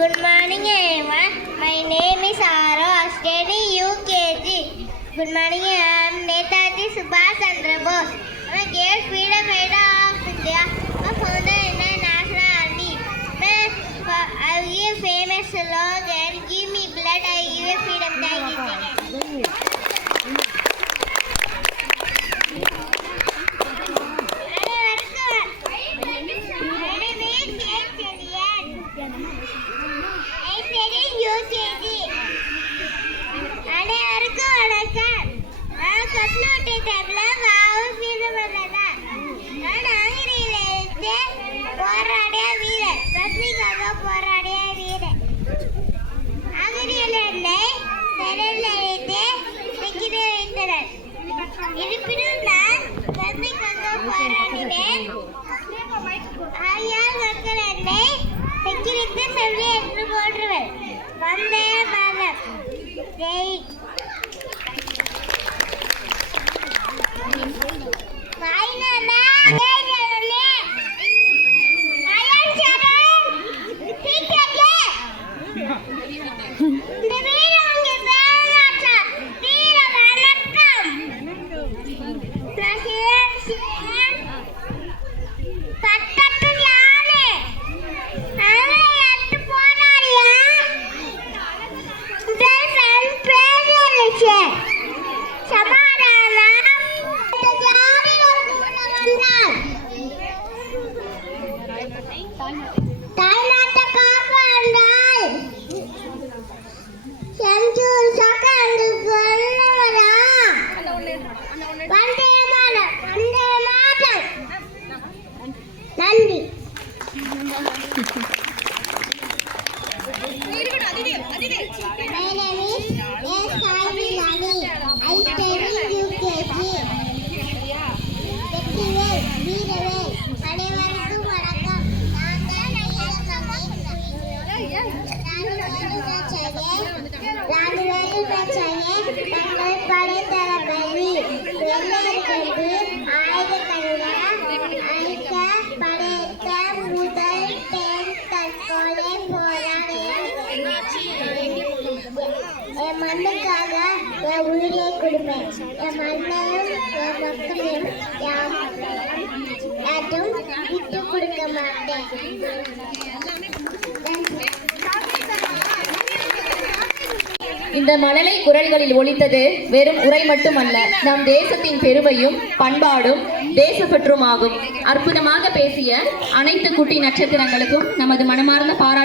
Good morning everyone. My name is Arav, studying UKG. Good morning, I am Netaji Subhash Chandra Bose. I am great freedom fighter of India. I founder in the National Army. I give famous slogan, give me blood, I give freedom. Thank you. இருப்பினும் நான் கல்விக்காக போராடினேன். ஆயால் மக்கள் என்னை வெற்றிவிட்டு செல்வி என்று போற்றுவர். வந்தே மாதம். ஜெய் மண்ணுக்காக என் உயிரை கொடுப்பேன். என் மண்ணையும் என் மக்களையும் யாரும் விட்டு கொடுக்க மாட்டேன். இந்த மழலை குரல்களில் ஒலித்தது வெறும் உரை மட்டுமல்ல, நம் தேசத்தின் பெருமையும் பண்பாடும் தேசப்பற்றும் ஆகும். அற்புதமாக பேசிய அனைத்து குட்டி நட்சத்திரங்களுக்கும் நமது மனமார்ந்த பாராட்டு.